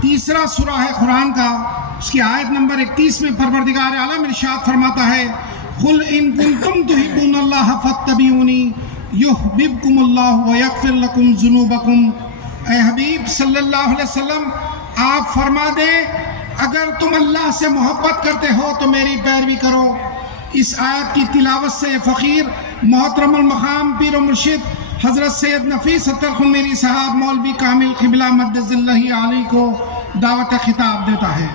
تیسرا سورہ ہے قرآن کا، اس کی آیت نمبر 31 میں پروردگار عالم ارشاد فرماتا ہے قل ان کنتم تحبون اللہ فاتبعونی یحببکم اللہ ویغفر لکم ذنوبکم۔ اے حبیب صلی اللہ علیہ وسلم آپ فرما دیں اگر تم اللہ سے محبت کرتے ہو تو میری پیروی کرو۔ اس آیت کی تلاوت سے فقیر محترم المقام پیر و مرشد حضرت سید نفیس اتر خمیری صاحب مولوی کامل قبلہ مدد اللہ علی کو دعوت خطاب دیتا ہے۔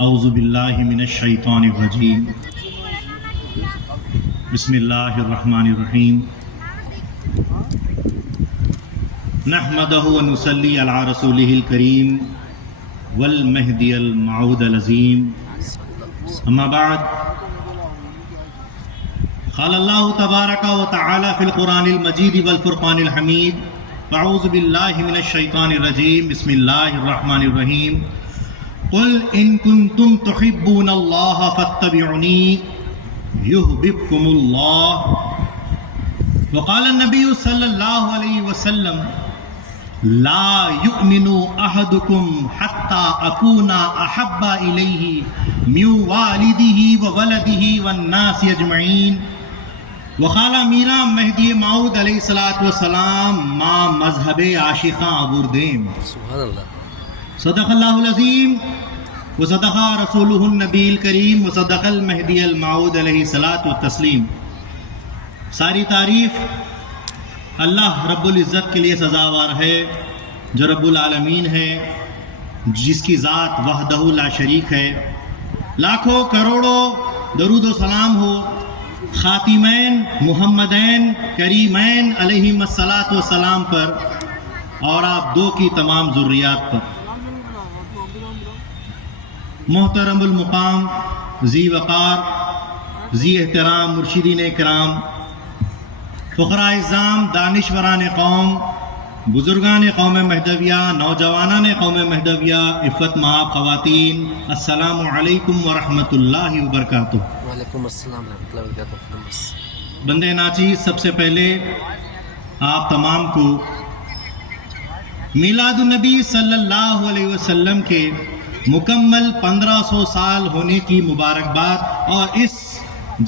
اعوذ باللہ من الشیطان الرجیم، بسم اللہ الرحمن الرحیم، نحمدہ ونصلی علی رسولہ الکریم والمہدی الموعود العظیم، اما بعد، قال اللہ تبارک و تعالی فی القرآن المجید والفرقان الحمید، اعوذ باللہ من الشیطان الرجیم، بسم اللہ الرحمن الرحیم، قل ان کنتم تحبون اللہ فاتبعونی یحببکم اللہ۔ وقال النبی صلی اللہ علیہ وسلم لا یؤمن احدکم حتی اکون احب الیہ من والدہ وولدہ والناس اجمعین۔ وقال میرا مہدی موعود علیہ السلام ما مذہب عاشقاں ابوردیم۔ سبحان اللہ۔ صدق اللہ العظیم وصدق رسولہ النبی الکریم وصدق المہدی الموعود علیہ الصلاۃ والتسلیم۔ ساری تعریف اللہ رب العزت کے لیے سزاوار ہے جو رب العالمین ہے، جس کی ذات وحدہ لا شریک ہے۔ لاکھوں کروڑوں درود و سلام ہو خاتمین محمدین کریمین علیہم الصلاۃ والسلام پر اور آپ دو کی تمام ذریات پر۔ محترم المقام، ذی وقار، ذی احترام مرشدین کرام، فقراء اعظام، دانشوران قوم، بزرگان قوم مہدویہ، نوجوانان قوم مہدویہ، عفت مآب خواتین، السلام علیکم ورحمۃ اللہ وبرکاتہ۔ وعلیکم السلام ورحمۃ اللہ وبرکاتہ۔ بندے ناچیز، سب سے پہلے آپ تمام کو میلاد النبی صلی اللہ علیہ وسلم کے مکمل 1500 سال ہونے کی مبارکباد اور اس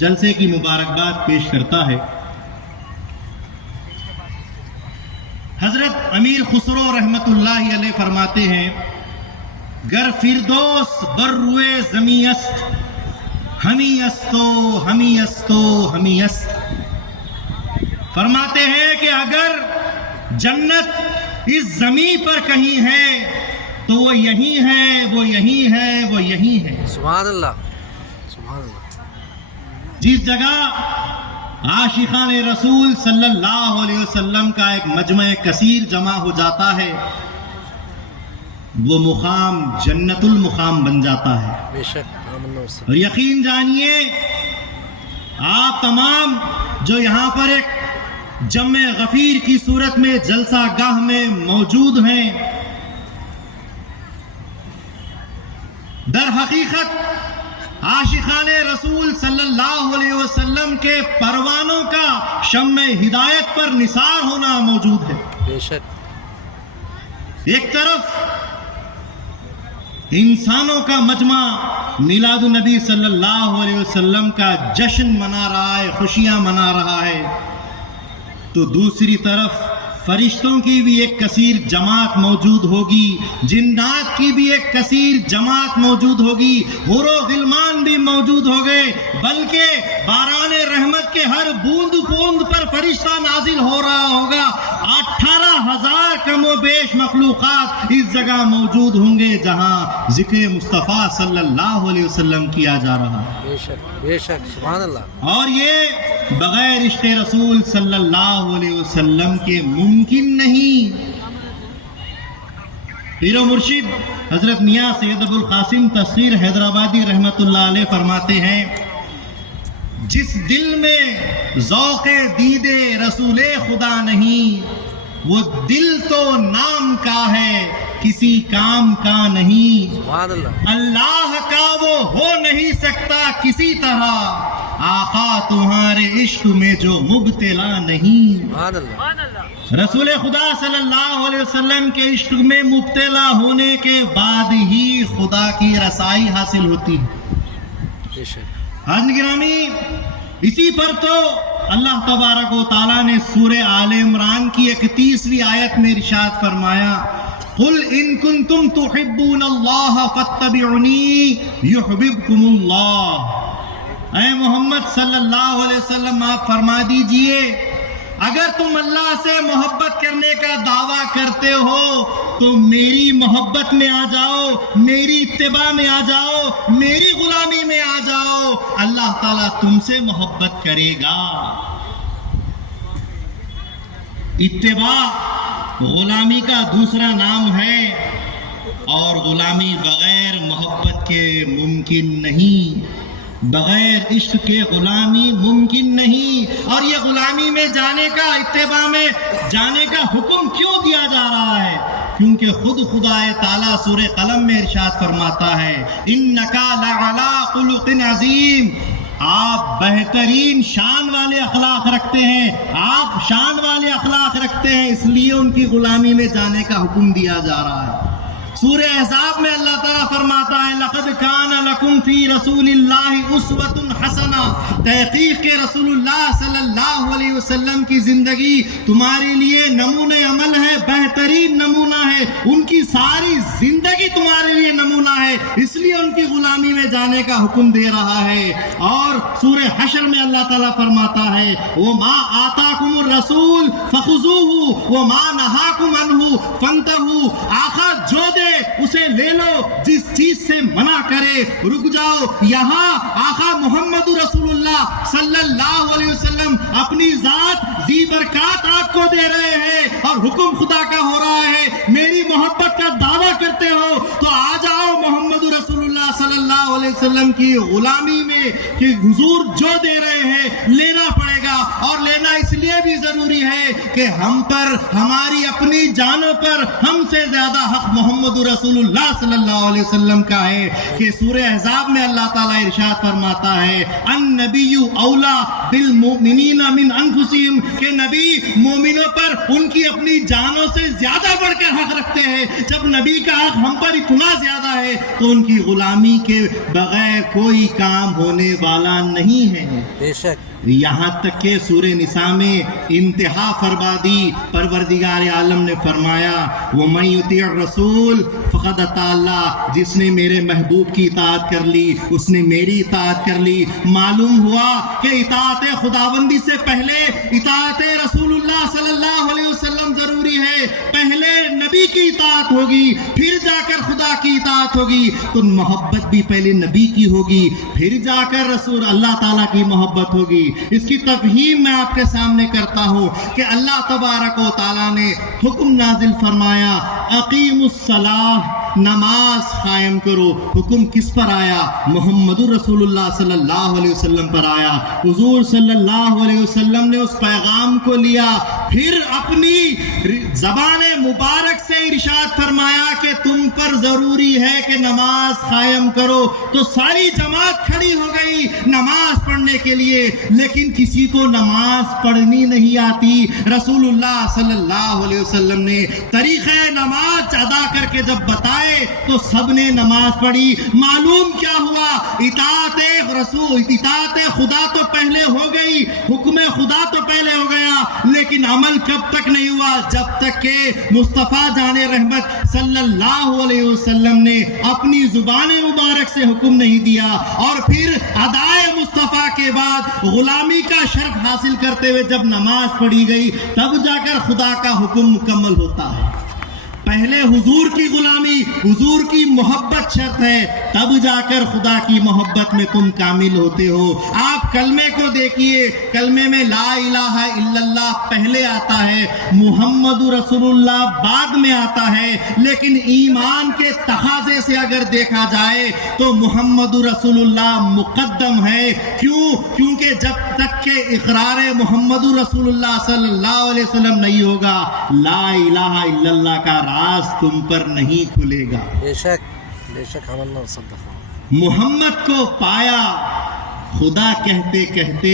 جلسے کی مبارکباد پیش کرتا ہے۔ حضرت امیر خسرو رحمت اللہ علیہ فرماتے ہیں گر فردوس بر روئے زمیں است ہمی استو ہمی استو ہمی است۔ فرماتے ہیں کہ اگر جنت اس زمین پر کہیں ہے تو وہ یہی ہے، وہ یہی ہے، وہ یہی ہے۔ سبحان اللہ، سبحان اللہ۔ جس جگہ عاشقان رسول صلی اللہ علیہ وسلم کا ایک مجمع کثیر جمع ہو جاتا ہے وہ مقام جنت المقام بن جاتا ہے۔ بے شک، آمنا بالله۔ اور یقین جانیے آپ تمام جو یہاں پر ایک جمع غفیر کی صورت میں جلسہ گاہ میں موجود ہیں، در حقیقت عاشقان رسول صلی اللہ علیہ وسلم کے پروانوں کا شمع ہدایت پر نثار ہونا موجود ہے۔ بے شک، ایک طرف انسانوں کا مجمع میلاد النبی صلی اللہ علیہ وسلم کا جشن منا رہا ہے، خوشیاں منا رہا ہے، تو دوسری طرف فرشتوں کی بھی ایک کثیر جماعت موجود ہوگی، جنات کی بھی ایک کثیر جماعت موجود ہوگی، حور و غلمان بھی موجود ہو گئے، بلکہ باران رحمت کے ہر بوند بوند پر فرشتہ نازل ہو رہا ہوگا۔ 18,000 کم و بیش مخلوقات اس جگہ موجود ہوں گے جہاں ذکر مصطفیٰ صلی اللہ علیہ وسلم کیا جا رہا ہے۔ بے شک، بے شک، سبحان اللہ۔ اور یہ بغیر عشق رسول صلی اللہ علیہ وسلم کے ممکن نہیں۔ پیر و مرشد حضرت میاں سید ابو القاسم تسخیر حیدرآبادی رحمت اللہ علیہ فرماتے ہیں جس دل میں ذوق دید رسول خدا نہیں وہ دل تو نام کا ہے کسی کام کا نہیں، سبحان اللہ، اللہ کا وہ ہو نہیں سکتا کسی طرح، آقا تمہارے عشق میں جو مبتلا نہیں۔ سبحان اللہ، رسول خدا صلی اللہ علیہ وسلم کے عشق میں مبتلا ہونے کے بعد ہی خدا کی رسائی حاصل ہوتی ہے۔ بے شک، حاضرین گرامی، اسی پر تو اللہ تبارک و تعالیٰ نے سورہ آل عمران کی 31ویں آیت میں ارشاد فرمایا، قُلْ إِن كُنتُمْ تُحِبُّونَ اللَّهَ فَاتَّبِعُونِي يُحْبِبْكُمُ اللَّهُ۔ اے محمد صلی اللہ علیہ وسلم آپ فرما دیجئے، اگر تم اللہ سے محبت کرنے کا دعویٰ کرتے ہو تو میری محبت میں آ جاؤ، میری اتباع میں آ جاؤ، میری غلامی میں آ جاؤ، اللہ تعالیٰ تم سے محبت کرے گا۔ اتباع غلامی کا دوسرا نام ہے، اور غلامی بغیر محبت کے ممکن نہیں، بغیر عشق کے غلامی ممکن نہیں۔ اور یہ غلامی میں جانے کا، اتباع میں جانے کا حکم کیوں دیا جا رہا ہے؟ کیونکہ خود خدا تعالیٰ سورہ قلم میں ارشاد فرماتا ہے، اِنَّكَ لَعَلَىٰ خُلُقٍ عَظِيمٍ، آپ بہترین شان والے اخلاق رکھتے ہیں، آپ شان والے اخلاق رکھتے ہیں، اس لیے ان کی غلامی میں جانے کا حکم دیا جا رہا ہے۔ سورہ احزاب میں اللہ تعالیٰ فرماتا ہے، لَقَدْ كَانَ لَكُمْ فِي رَسُولِ اللَّهِ أُسْوَةٌ حَسَنَةٌ، تحقیق کے رسول اللہ صلی اللہ علیہ وسلم کی زندگی تمہارے لیے نمونہ عمل ہے، بہترین نمونہ ہے، ان کی ساری زندگی تمہارے لیے نمونہ ہے، اس لیے ان کی غلامی میں جانے کا حکم دے رہا ہے۔ اور سورہ حشر میں اللہ تعالیٰ فرماتا ہے، وَمَا آتَاكُمُ الرَّسُولُ فَخُذُوهُ وَمَا نَهَاكُمْ عَنْهُ فَانْتَهُوا، آقا جو دے اسے لے لو، جس چیز سے منع کرے رک جاؤ۔ یہاں آقا محمد رسول اللہ صلی اللہ علیہ وسلم اپنی ذات ذی برکات آپ کو دے رہے ہیں، اور حکم خدا کا ہو رہا ہے، میری محبت کا دعویٰ کرتے ہو تو آ جاؤ محمد رسول اللہ صلی اللہ علیہ وسلم کی غلامی میں، کہ حضور جو دے رہے ہیں لینا پڑے گا۔ اور لینا اس لیے بھی ضروری ہے کہ ہم پر، ہماری اپنی جانوں پر ہم سے زیادہ حق محمد رسول اللہ صلی اللہ علیہ وسلم کا ہے، کہ سورہ احزاب میں اللہ تعالیٰ ارشاد فرماتا ہے، النبی اولا بالمؤمنین من انفسہم، کہ نبی مومنوں پر ان کی اپنی جانوں سے زیادہ بڑھ کر حق رکھتے ہیں۔ جب نبی کا حق ہم پر اتنا زیادہ ہے تو ان کی غلامی کے بغیر کوئی کام ہونے والا نہیں ہے۔ بے شک، یہاں تک کہ سورہ نساء میں انتہا فرما دی، پروردگار عالم نے فرمایا، وَمَن يُطِعِ الرَّسُولَ فَقَدْ أَطَاعَ اللَّهَ، جس نے میرے محبوب کی اطاعت کر لی اس نے میری اطاعت کر لی۔ معلوم ہوا کہ اطاعت خداوندی سے پہلے اطاعت رسول اللہ صلی اللہ علیہ وسلم ضروری ہے، پہلے نبی کی اطاعت ہوگی پھر جا کر خدا کی اطاعت ہوگی، تو محبت بھی پہلے نبی کی ہوگی پھر جا کر رسول اللہ تعالیٰ کی محبت ہوگی۔ اس کی تفہیم میں آپ کے سامنے کرتا ہوں کہ اللہ تبارک و تعالیٰ نے حکم نازل فرمایا، اقیم الصلاۃ، نماز قائم کرو۔ حکم کس پر آیا؟ محمد رسول اللہ صلی اللہ علیہ وسلم پر آیا۔ حضور صلی اللہ علیہ وسلم نے اس پیغام کو لیا، پھر اپنی زبان مبارک سے ارشاد فرمایا کہ تم پر ضروری ہے کہ نماز قائم کرو۔ تو ساری جماعت کھڑی ہو گئی نماز پڑھنے کے لیے، لیکن کسی کو نماز پڑھنی نہیں آتی۔ رسول اللہ صلی اللہ علیہ وسلم نے طریقہ نماز ادا کر کے جب بتائے تو سب نے نماز پڑھی۔ معلوم کیا ہوا؟ اطاعت رسول، اطاعت خدا تو پہلے ہو گئی، حکم خدا تو پہلے ہو گیا، لیکن عمل کب تک نہیں ہوا؟ جب تک کہ مصطفیٰ جان رحمت صلی اللہ علیہ وسلم نے اپنی زبان مبارک سے حکم نہیں دیا، اور پھر ادائے مصطفیٰ کے بعد غلامی کا شرف حاصل کرتے ہوئے جب نماز پڑھی گئی تب جا کر خدا کا حکم مکمل ہوتا ہے۔ پہلے حضور کی غلامی، حضور کی محبت شرط ہے، تب جا کر خدا کی محبت میں تم کامل ہوتے ہو۔ آپ کلمے کو دیکھیے، کلمے میں لا الہ الا اللہ پہلے آتا ہے، محمد رسول اللہ بعد میں آتا ہے، لیکن ایمان کے تقاضے سے اگر دیکھا جائے تو محمد رسول اللہ مقدم ہے۔ کیوں؟ کیونکہ جب تک کہ اقرار محمد رسول اللہ صلی اللہ علیہ وسلم نہیں ہوگا، لا الہ الا اللہ کا راز تم پر نہیں کھلے گا۔ بے شک عملنا وصدق۔ محمد کو پایا، خدا کہتے کہتے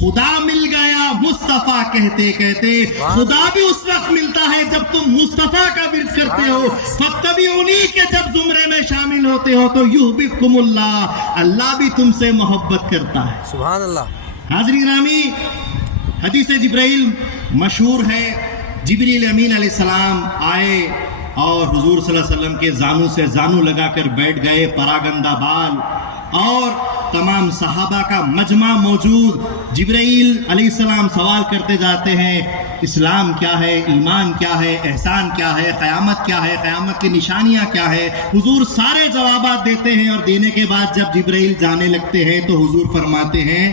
خدا مل گیا، مصطفیٰ کہتے کہتے خدا بھی اس وقت ملتا ہے جب تم مصطفیٰ کا ورد کرتے ہو۔ فاتبعونی کے جب زمرے میں شامل ہوتے ہو تو یحببکم اللہ، اللہ بھی تم سے محبت کرتا ہے۔ سبحان اللہ۔ حاضرین گرامی، حدیث جبرائیل مشہور ہے، جبریل امین علیہ السلام آئے اور حضور صلی اللہ علیہ وسلم کے زانو سے زانو لگا کر بیٹھ گئے، پراگندہ بال، اور تمام صحابہ کا مجمع موجود۔ جبرائیل علیہ السلام سوال کرتے جاتے ہیں، اسلام کیا ہے، ایمان کیا ہے، احسان کیا ہے، قیامت کیا ہے، قیامت کی نشانیاں کیا ہے۔ حضور سارے جوابات دیتے ہیں، اور دینے کے بعد جب جبرائیل جانے لگتے ہیں تو حضور فرماتے ہیں،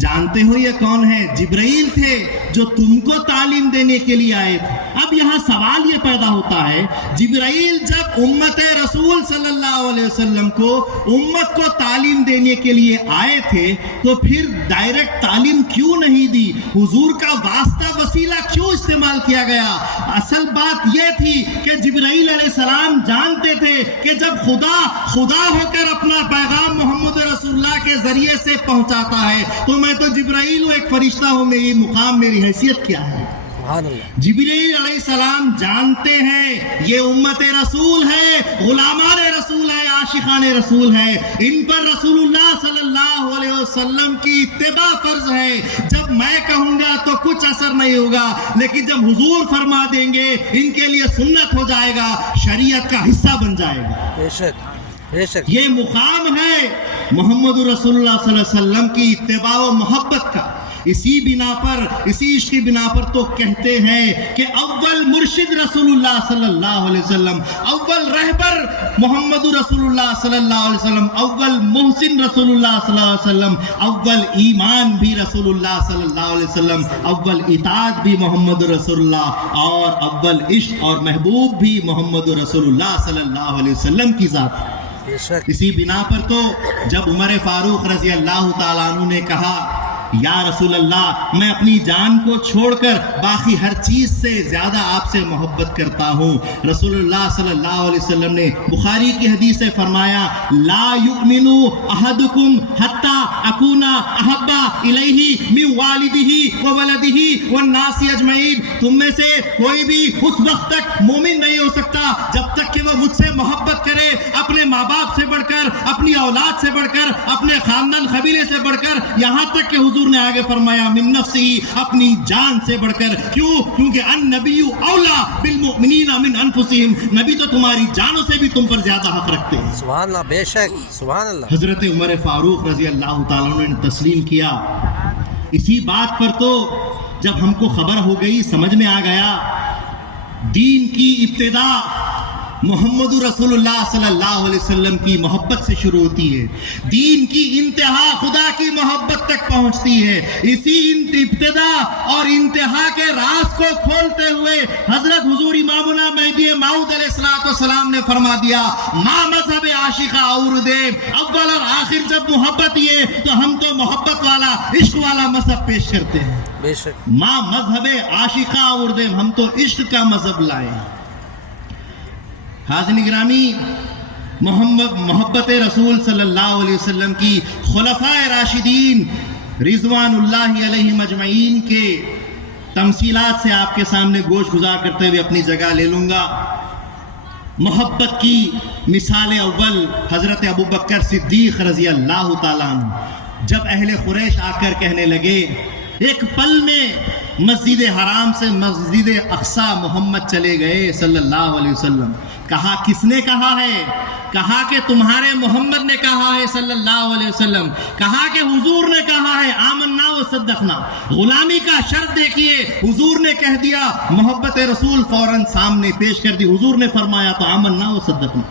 جانتے ہو یہ کون ہے؟ جبرائیل تھے جو تم کو تعلیم دینے کے لیے آئے تھے۔ اب یہاں سوال یہ پیدا ہوتا ہے، جبرائیل جب امت رسول صلی اللہ علیہ وسلم کو امت کو تعلیم دینے کے لیے آئے تھے تو پھر ڈائریکٹ تعلیم کیوں نہیں دی؟ حضور کا واسطہ وسیلہ کیوں استعمال کیا گیا؟ اصل بات یہ تھی کہ جبرائیل علیہ السلام جانتے تھے کہ جب خدا ہو کر اپنا پیغام محمد رسول اللہ کے ذریعے سے پہنچاتا ہے تو میں تو جبرائیل ہوں، ایک فرشتہ ہوں، میری مقام، میری حیثیت کیا ہے؟ سبحان اللہ۔ جبرائیل علیہ السلام جانتے ہیں یہ امت رسول ہے، غلامان رسول ہے، عاشقان رسول ہے، ان پر رسول اللہ صلی اللہ علیہ وسلم کی اتباع فرض ہے۔ جب میں کہوں گا تو کچھ اثر نہیں ہوگا، لیکن جب حضور فرما دیں گے ان کے لیے سنت ہو جائے گا، شریعت کا حصہ بن جائے گا۔ بے شک یہ مقام ہے محمد رسول اللہ صلی اللہ علیہ وسلم کی اتباع و محبت کا۔ اسی بنا پر، اسی عشق کی بنا پر تو کہتے ہیں کہ اول مرشد رسول اللہ صلی اللہ علیہ وسلم، اول رہبر محمد رسول اللہ صلی اللہ علیہ وسلم، اول محسن رسول اللہ صلی اللہ علیہ وسلم، اول ایمان بھی رسول اللہ صلی اللہ علیہ وسلم، اول اطاعت بھی محمد رسول اللہ، اور اول عشق اور محبوب بھی محمد رسول اللہ صلی اللہ علیہ وسلم کی ذات ہے۔ بے شک۔ اسی بنا پر تو جب عمر فاروق رضی اللہ تعالیٰ عنہ نے کہا، یا رسول اللہ میں اپنی جان کو چھوڑ کر باقی ہر چیز سے زیادہ آپ سے محبت کرتا ہوں، رسول اللہ صلی اللہ علیہ وسلم نے بخاری کی حدیث سے فرمایا، لا یؤمن احدکم حتی اکون احب الیہ من والدہ وولدہ والناس اجمعین، تم میں سے کوئی بھی اس وقت تک مومن نہیں ہو سکتا جب تک کہ وہ مجھ سے محبت کرے، اپنے ماں باپ سے بڑھ کر، اپنی اولاد سے بڑھ کر، اپنے خاندان قبیلے سے بڑھ کر، یہاں تک کہ حضور نے آگے فرمایا من نفسی، اپنی جان سے بڑھ کر۔ کیوں؟ کیونکہ النبی اولا بالمؤمنین من انفسہم، نبی تو تمہاری جانوں سے بھی تم پر زیادہ حق رکھتے ہیں۔ سبحان اللہ۔ بے شک سبحان اللہ۔ حضرت عمر فاروق رضی اللہ تعالیٰ عنہ نے تسلیم کیا۔ اسی بات پر تو جب ہم کو خبر ہو گئی، سمجھ میں آ گیا، دین کی ابتدا محمد رسول اللہ صلی اللہ علیہ وسلم کی محبت سے شروع ہوتی ہے، دین کی انتہا خدا کی محبت تک پہنچتی ہے۔ اسی ابتدا اور انتہا کے راز کو کھولتے ہوئے حضرت حضور امامنا مہدی موعود علیہ السلام نے فرما دیا، ما مذہب عاشقہ اور دے، اول اور آخر جب محبت یہ تو ہم تو محبت والا، عشق والا مذہب پیش کرتے ہیں۔ بے شک۔ ما مذہب عاشقہ اور دے، ہم تو عشق کا مذہب لائے۔ حاضرین گرامی، محبت رسول صلی اللہ علیہ وسلم کی خلفائے راشدین رضوان اللہ علیہم اجمعین کے تمثیلات سے آپ کے سامنے گوش گزار کرتے ہوئے اپنی جگہ لے لوں گا۔ محبت کی مثال اول حضرت ابوبکر صدیق رضی اللہ تعالیٰ عنہ، جب اہل قریش آ کر کہنے لگے ایک پل میں مسجد حرام سے مسجد اقصی محمد چلے گئے صلی اللہ علیہ وسلم، کہا کس نے کہا ہے؟ کہا کہ تمہارے محمد نے کہا ہے صلی اللہ علیہ وسلم، کہا کہ حضور نے کہا ہے آمنا و صدقنا۔ غلامی کا شرط دیکھیے، حضور نے کہہ دیا، محبت رسول فوراً سامنے پیش کر دی، حضور نے فرمایا تو آمنا و صدقنا۔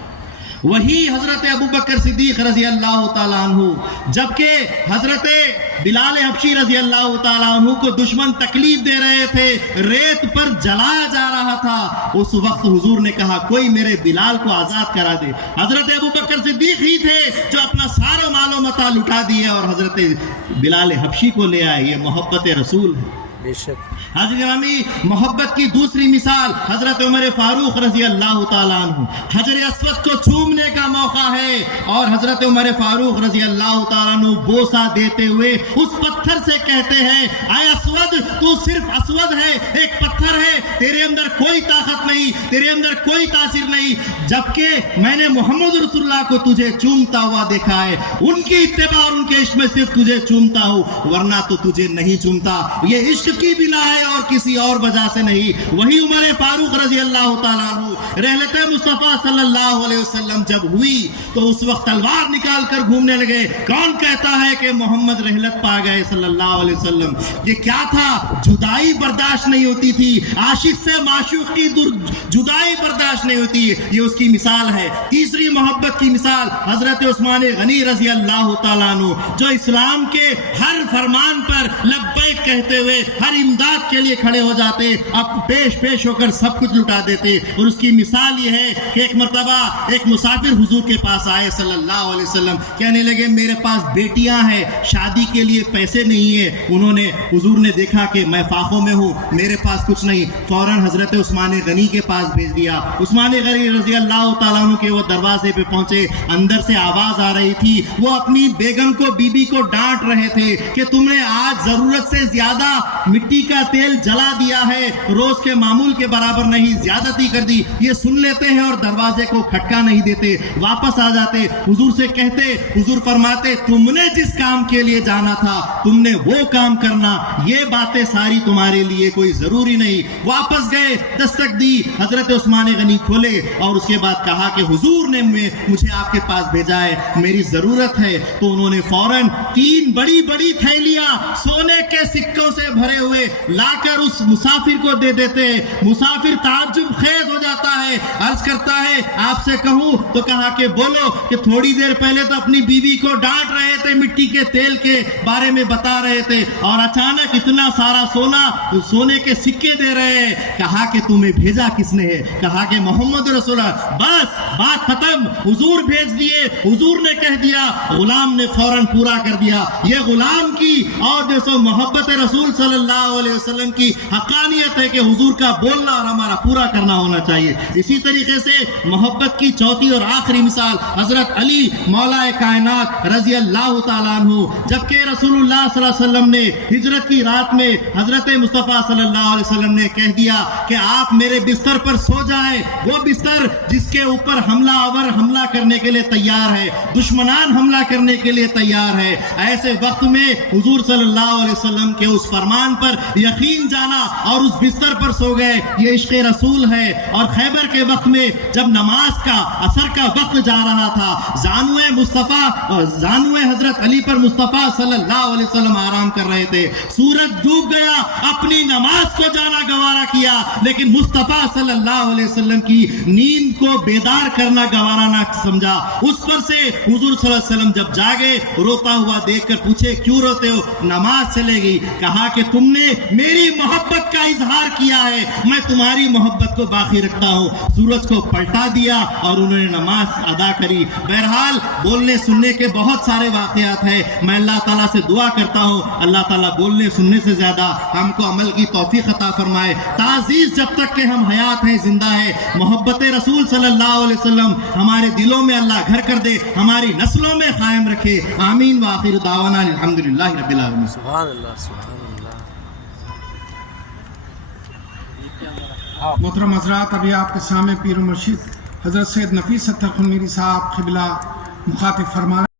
وہی حضرت ابوبکر صدیق رضی اللہ تعالیٰ عنہ، جبکہ حضرت بلال حبشی رضی اللہ تعالیٰ عنہ کو دشمن تکلیف دے رہے تھے، ریت پر جلایا جا رہا تھا، اس وقت حضور نے کہا کوئی میرے بلال کو آزاد کرا دے۔ حضرت ابوبکر صدیق ہی تھے جو اپنا سارا مال و متاع لٹا دیے اور حضرت بلال حبشی کو لے آئے۔ یہ محبت رسول ہے۔ بے شک حضرت گرامی، محبت کی دوسری مثال حضرت عمر فاروق رضی اللہ تعالیٰ عنہ، حجر اسود کو چھومنے کا موقع ہے اور حضرت عمر فاروق رضی اللہ تعالیٰ عنہ بوسہ دیتے ہوئے اس پتھر سے کہتے ہیں اے اسود، تو صرف اسود ہے، ایک پتھر ہے، تیرے اندر کوئی طاقت نہیں، تیرے اندر کوئی تاثیر نہیں، جبکہ میں نے محمد رسول اللہ کو تجھے چومتا ہوا دیکھا ہے، ان کی اتباع اور ان کے عشق میں صرف تجھے چومتا ہوں، ورنہ تو تجھے نہیں چومتا۔ یہ عشق کی بنا ہے اور کسی اور وجہ سے نہیں۔ وہی عمر فاروق رضی اللہ تعالیٰ عنہ، رحلت مصطفیٰ صلی اللہ علیہ وسلم جب ہوئی تو اس وقت تلوار نکال کر گھومنے لگے۔ کون کہتا ہے کہ محمد رحلت پا گئے صلی اللہ علیہ وسلم؟ یہ کیا تھا؟ جدائی برداشت نہیں ہوتی تھی، عاشق سے معشوق کی جدائی برداشت نہیں ہوتی، یہ اس کی مثال ہے۔ تیسری محبت کی مثال حضرت عثمان غنی رضی اللہ تعالیٰ عنہ، جو اسلام کے ہر فرمان پر لبیک کہتے ہوئے ہر امداد کے لیے کھڑے ہو جاتے، اب پیش ہو کر سب کچھ لٹا دیتے۔ اور اس کی مثال یہ ہے کہ ایک مرتبہ ایک مسافر حضور کے پاس آئے صلی اللہ علیہ وسلم، کہنے لگے میرے پاس بیٹیاں ہیں، شادی کے لیے پیسے نہیں ہیں۔ انہوں نے، حضور نے دیکھا کہ میں فاقوں میں ہوں، میرے پاس کچھ نہیں، فوراً حضرت عثمان غنی کے پاس بھیج دیا۔ عثمان غنی رضی اللہ تعالیٰ عنہ کے وہ دروازے پہ پہنچے، اندر سے آواز آ رہی تھی، وہ اپنی بیگم کو، بی بی کو ڈانٹ رہے تھے کہ تم نے آج ضرورت سے زیادہ مٹی کا تیل جلا دیا ہے، روز کے معمول کے برابر نہیں، زیادتی کر دی۔ یہ سن لیتے ہیں اور دروازے کو کھٹکا نہیں دیتے، واپس آ جاتے، حضور سے کہتے، حضور فرماتے تم نے جس کام کے لیے جانا تھا تم نے وہ کام کرنا، یہ باتیں ساری تمہارے لیے کوئی ضروری نہیں۔ واپس گئے، دستک دی، حضرت عثمان غنی کھولے اور اس کے بعد کہا کہ حضور نے مجھے آپ کے پاس بھیجا ہے، میری ضرورت ہے۔ تو انہوں نے فوراً 3 بڑی بڑی تھیلیاں سونے کے سکوں سے بھرے ہوئے لا کر اس مسافر کو دے دیتے۔ مسافر تعجب خیز ہو جاتا ہے، عرض کرتا ہے آپ سے کہوں؟ تو کہا کہ بولو، کہ تھوڑی دیر پہلے تو اپنی بیوی کو ڈانٹ رہے تھے، مٹی کے تیل کے بارے میں بتا رہے تھے، اور اچانک اتنا سارا سونے کے سکے دے رہے ہیں۔ کہا کہ تمہیں بھیجا کس نے ہے؟ کہا کہ محمد رسول اللہ۔ بس بات ختم، حضور بھیج دیے، حضور نے کہہ دیا، غلام نے فوراً پورا کر دیا۔ یہ غلام کی اور جو سو محبت رسول صلی اللہ علیہ وسلم کی حقانیت ہے کہ حضور کا بولنا اور ہمارا پورا کرنا ہونا چاہیے۔ اسی طریقے سے محبت کی چوتھی اور آخری مثال حضرت علی مولا کائنات رضی اللہ تعالیٰ عنہ، جبکہ رسول اللہ صلی اللہ علیہ وسلم نے ہجرت کی رات میں حضرت مصطفیٰ صلی اللہ علیہ وسلم نے کہہ دیا کہ آپ میرے بستر پر سو جائیں، وہ بستر جس کے اوپر حملہ آور حملہ کرنے کے لیے تیار ہے، دشمنان حملہ کرنے کے لیے تیار ہے۔ ایسے وقت میں حضور صلی اللہ علیہ وسلم کے اس فرمان پر یقین جانا اور اس بستر پر سو گئے، یہ عشق رسول ہے۔ اور خیبر کے وقت میں جب نماز کا اثر کا وقت جا رہا تھا، زانوئے مصطفیٰ اور زانوئے حضرت علی پر مصطفیٰ صلی اللہ علیہ وسلم آرام کر رہے تھے، سورج ڈوب گیا، اپنی نماز کو جانا گوارا کیا، لیکن مصطفیٰ صلی اللہ علیہ وسلم کی نیند کو بیدار کرنا گوارا نہ سمجھا۔ اس پر سے حضور صلی اللہ علیہ وسلم جب جاگے، روتا ہوا دیکھ کر پوچھے کیوں روتے ہو؟ نماز چلے گئی۔ کہا کہ تم نے میری محبت کا اظہار کیا ہے، میں تمہاری محبت کو باقی رکھتا ہوں۔ سورج کو پلٹا دیا اور انہوں نے نماز ادا کری۔ بہرحال بولنے سننے کے بہت سارے واقعات ہیں، میں اللہ تعالیٰ سے دعا کرتا ہوں اللہ تعالیٰ بولنے سننے سے زیادہ ہم کو عمل کی توفیق عطا فرمائے۔ تعزیز جب تک کہ ہم حیات ہیں، زندہ ہے، محبت رسول صلی اللہ علیہ وسلم ہمارے دلوں میں اللہ گھر کر دے، ہماری نسلوں میں قائم رکھے، آمین وآخر دعوانا الحمدللہ رب العالمین۔ سبحان اللہ، سبحان اللہ۔ محترم حضرات، ابھی آپ کے سامنے پیر و مرشد حضرت سید نفیس ستر خنمیری صاحب قبلہ مخاطب فرما رہے ہیں۔